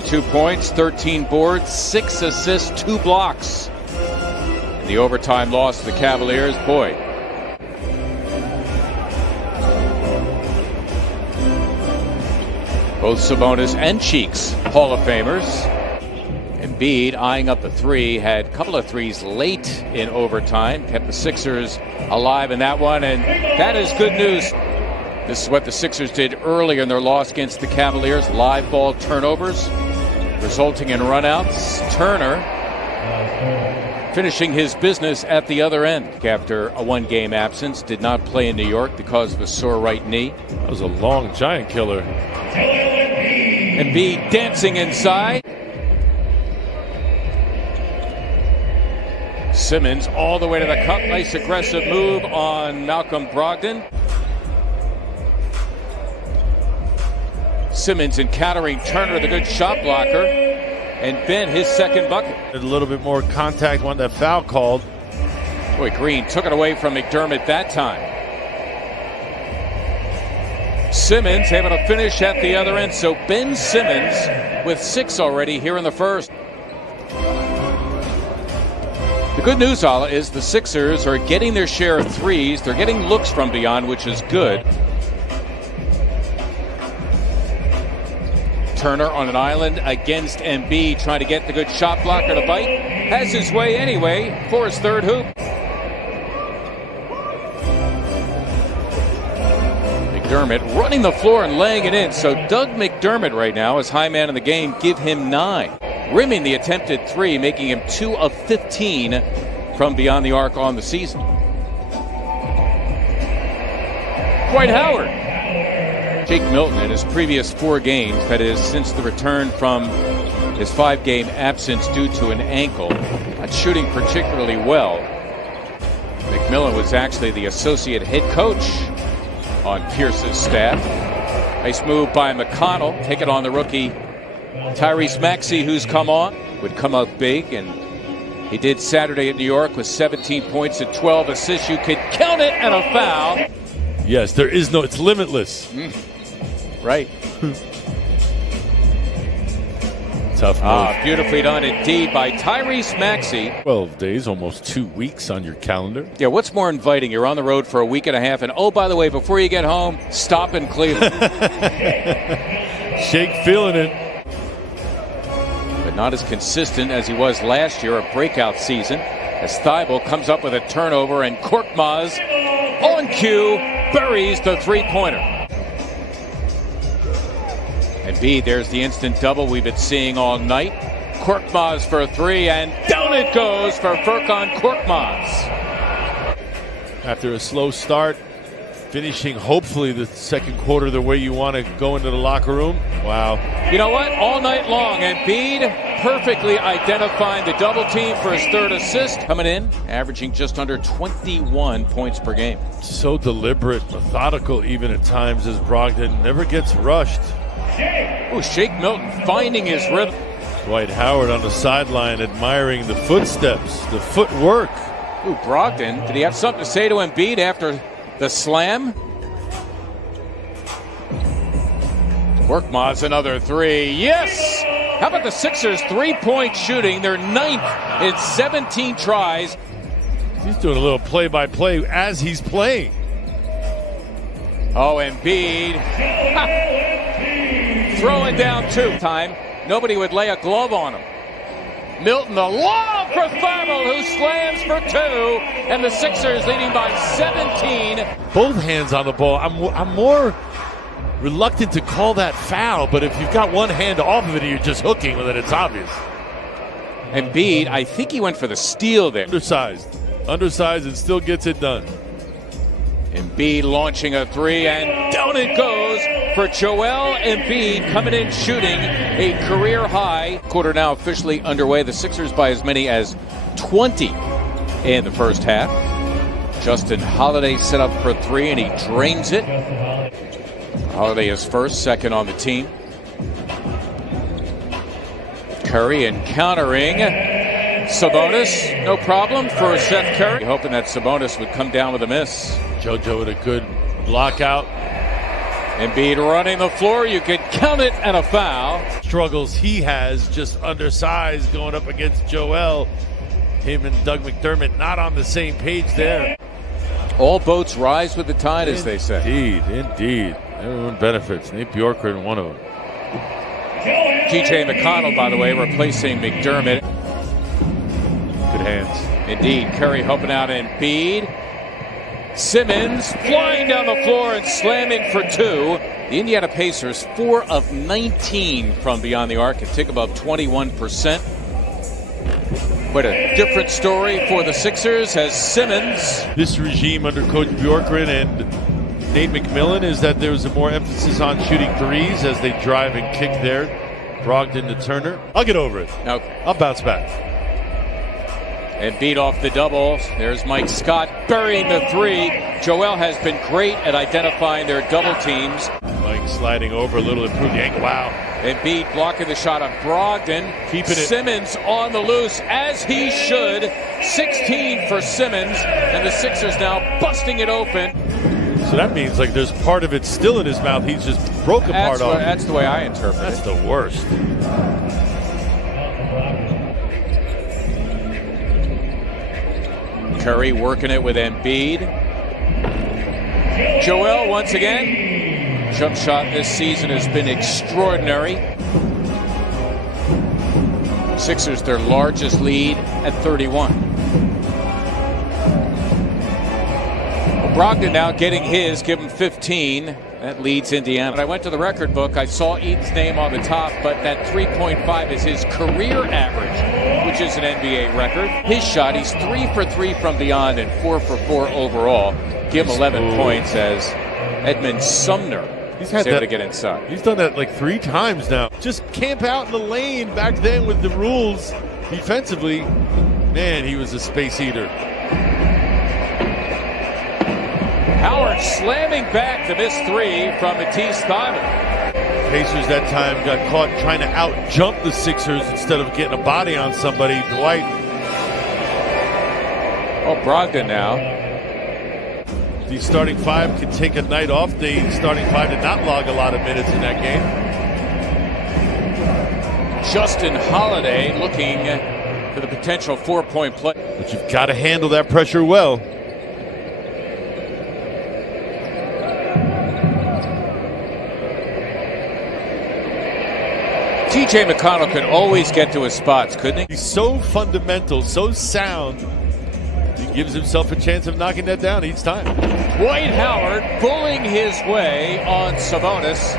22 points, 13 boards, 6 assists, 2 blocks. In the overtime loss to the Cavaliers, boy. Both Sabonis and Cheeks, Hall of Famers. Embiid eyeing up the three, had a couple of threes late in overtime, kept the Sixers alive in that one, and that is good news. This is what the Sixers did earlier in their loss against the Cavaliers. Live ball turnovers, resulting in runouts. Turner finishing his business at the other end after a one-game absence. Did not play in New York because of a sore right knee. That was a long giant killer. Embiid dancing inside. Simmons all the way to the cup. Nice aggressive move on Malcolm Brogdon. Simmons encountering Turner, the good shot blocker, and Ben his second bucket. A little bit more contact when that foul called. Boy, Green took it away from McDermott that time. Simmons able to finish at the other end. So Ben Simmons with 6 already here in the first. The good news, Ala, is the Sixers are getting their share of threes. They're getting looks from beyond, which is good. Turner on an island against Embiid, trying to get the good shot blocker to bite. Has his way anyway for his third hoop. McDermott running the floor and laying it in. So Doug McDermott right now is high man in the game. Give him 9. Rimming the attempted 3, making him 2 of 15 from beyond the arc on the season. Dwight Howard. Jake Milton in his previous 4 games, that is since the return from his 5-game absence due to an ankle, not shooting particularly well. McMillan was actually the associate head coach on Pierce's staff. Nice move by McConnell. Take it on the rookie Tyrese Maxey, who's come on, would come up big, and he did Saturday at New York with 17 points and 12 assists. You could count it, and a foul. Yes, there is no, it's limitless. Right. Tough move. Beautifully done indeed by Tyrese Maxey. 12 days, almost 2 weeks on your calendar. Yeah, what's more inviting? You're on the road for a week and a half, and oh, by the way, before you get home, stop in Cleveland. Shake feeling it. But not as consistent as he was last year, a breakout season, as Thibault comes up with a turnover, and Korkmaz on cue buries the three-pointer. Embiid, there's the instant double we've been seeing all night. Korkmaz for a 3, and down it goes for Furkan Korkmaz. After a slow start, finishing hopefully the second quarter the way you want to go into the locker room. Wow. You know what? All night long, Embiid perfectly identifying the double team for his third assist. Coming in, averaging just under 21 points per game. So deliberate, methodical even at times, as Brogdon never gets rushed. Oh, Shake Milton finding his rhythm. Dwight Howard on the sideline admiring the footsteps, the footwork. Ooh, Brogdon, did he have something to say to Embiid after the slam? Korkmaz another 3. Yes! How about the Sixers' three-point shooting? They're 9th in 17 tries. He's doing a little play-by-play as he's playing. Oh, Embiid. Throwing down 2. Time. Nobody would lay a glove on him. Milton, the lob for Thibault, who slams for 2, and the Sixers leading by 17. Both hands on the ball. I'm more reluctant to call that foul, but if you've got one hand off of it, you're just hooking with it. It's obvious. Embiid, I think he went for the steal there. Undersized, and still gets it done. Embiid launching a 3, and down it goes for Joel Embiid, coming in shooting a career high. Quarter now officially underway. The Sixers by as many as 20 in the first half. Justin Holiday set up for 3, and he drains it. Holiday is first, second on the team. Curry encountering Sabonis. No problem for Seth Curry. Hoping that Sabonis would come down with a miss. JoJo with a good block out. Embiid running the floor. You could count it and a foul. Struggles he has, just undersized going up against Joel. Him and Doug McDermott not on the same page there. All boats rise with the tide, as they say. Indeed. Everyone benefits. Nate Bjorkgren, one of them. T.J. McConnell, by the way, replacing McDermott. Good hands. Indeed, Curry helping out Embiid. Simmons flying down the floor and slamming for two. The Indiana Pacers, 4 of 19 from beyond the arc, and tick above 21%. But a different story for the Sixers as Simmons. This regime under Coach Bjorkgren and Nate McMillan is that there's a more emphasis on shooting threes as they drive and kick there. Brogdon to Turner. I'll get over it. Okay. I'll bounce back. And beat off the double. There's Mike Scott burying the three. Joel has been great at identifying their double teams. Mike sliding over a little, improve the angle. Wow. Embiid blocking the shot on Brogdon. Keeping it. Simmons on the loose, as he should. 16 for Simmons, and the Sixers now busting it open. So that means like there's part of it still in his mouth. He's just broken part off. That's the way I interpret That's it. the worst. Curry working it with Embiid. Joel once again. Jump shot this season has been extraordinary. Sixers their largest lead at 31. Brogdon now getting his, give him 15. That leads Indiana. When I went to the record book, I saw Eaton's name on the top, but that 3.5 is his career average, which is an NBA record. His shot, he's 3 for 3 from beyond and 4 for 4 overall. Give him 11 points as Edmund Sumner is able to get inside. He's done that like 3 times now. Just camp out in the lane back then with the rules defensively. Man, he was a space eater. Howard slamming back the missed 3 from Matisse Thybulle. Pacers that time got caught trying to out-jump the Sixers instead of getting a body on somebody. Dwight. Oh, Brogdon now. The starting 5 could take a night off. The starting 5 did not log a lot of minutes in that game. Justin Holiday looking for the potential 4-point play. But you've got to handle that pressure well. T.J. McConnell could always get to his spots, couldn't he? He's so fundamental, so sound. He gives himself a chance of knocking that down each time. Dwight Howard bullying his way on Sabonis.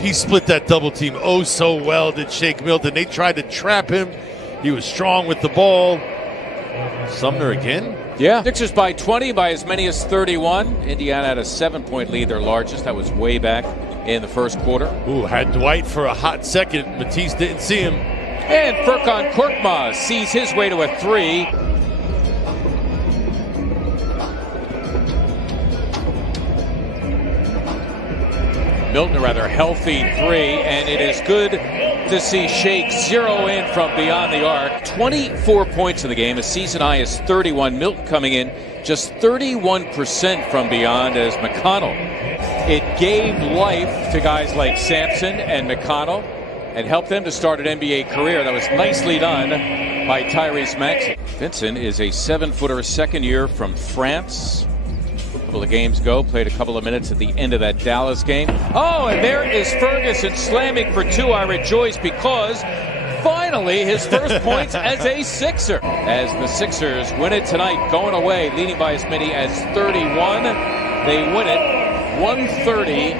He split that double team oh so well, did Shake Milton. They tried to trap him. He was strong with the ball. Sumner again? Yeah. Sixers by 20, by as many as 31. Indiana had a 7-point lead, their largest. That was way back in the first quarter. Ooh, had Dwight for a hot second. Matisse didn't see him. And Furkan Korkmaz sees his way to a 3. Milton a rather healthy 3, and it is good to see Shake zero in from beyond the arc. 24 points in the game. A season high is 31. Milton coming in just 31% from beyond as McConnell. It gave life to guys like Sampson and McConnell and helped them to start an NBA career. That was nicely done by Tyrese Maxey. Vincent is a 7-footer, second year from France. A couple of games ago, played a couple of minutes at the end of that Dallas game. Oh, and there is Ferguson slamming for 2. I rejoice because finally his first points as a Sixer. As the Sixers win it tonight, going away, leading by as many as 31. They win it 130